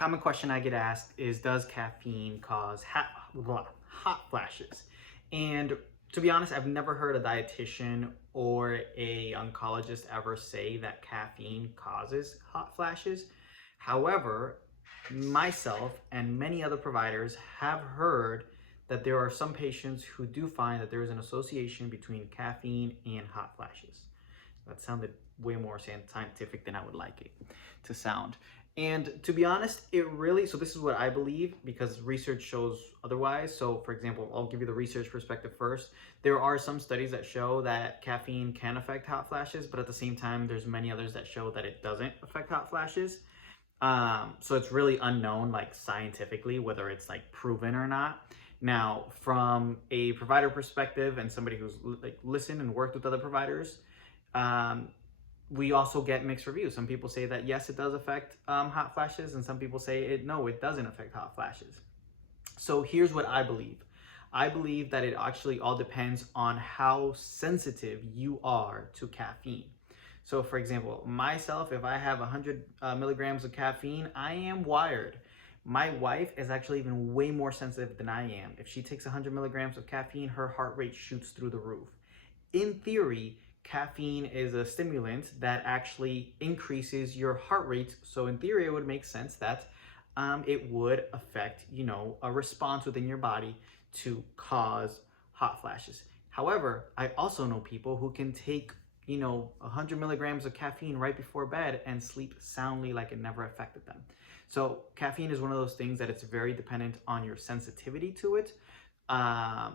Common question I get asked is, does caffeine cause hot flashes? And to be honest, I've never heard a dietitian or a oncologist ever say that caffeine causes hot flashes. However, myself and many other providers have heard that there are some patients who do find that there is an association between caffeine and hot flashes. That sounded way more scientific than I would like it to sound. And to be honest, so this is what I believe because research shows otherwise. So for example, I'll give you the research perspective first. There are some studies that show that caffeine can affect hot flashes, but at the same time, there's many others that show that it doesn't affect hot flashes. So it's really unknown, like scientifically, whether it's like proven or not. Now, from a provider perspective and somebody who's like listened and worked with other providers, we also get mixed reviews. Some people say that yes, it does affect hot flashes, and some people say no, it doesn't affect hot flashes. So here's what I believe. I believe that it actually all depends on how sensitive you are to caffeine. So for example, myself, if I have 100 milligrams of caffeine, I am wired. My wife is actually even way more sensitive than I am. If she takes 100 milligrams of caffeine, her heart rate shoots through the roof. In theory, caffeine is a stimulant that actually increases your heart rate. So in theory, it would make sense that it would affect, a response within your body to cause hot flashes. However, I also know people who can take 100 milligrams of caffeine right before bed and sleep soundly like it never affected them. So caffeine is one of those things that it's very dependent on your sensitivity to it.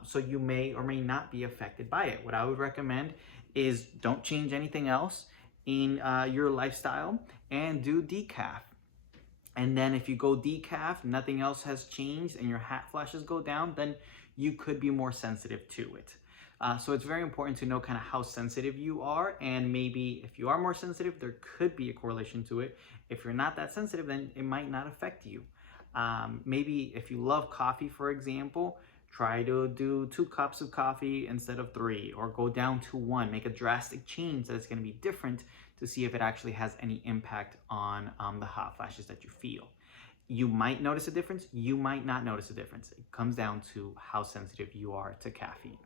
So you may or may not be affected by it. What I would recommend is don't change anything else in your lifestyle and do decaf. And then if you go decaf, nothing else has changed and your hot flashes go down, then you could be more sensitive to it. So it's very important to know kind of how sensitive you are, and maybe if you are more sensitive, there could be a correlation to it. If you're not that sensitive, then it might not affect you. Maybe if you love coffee, for example, try to do 2 cups of coffee instead of 3, or go down to 1. Make a drastic change that is going to be different to see if it actually has any impact on the hot flashes that you feel. You might notice a difference, you might not notice a difference. It comes down to how sensitive you are to caffeine.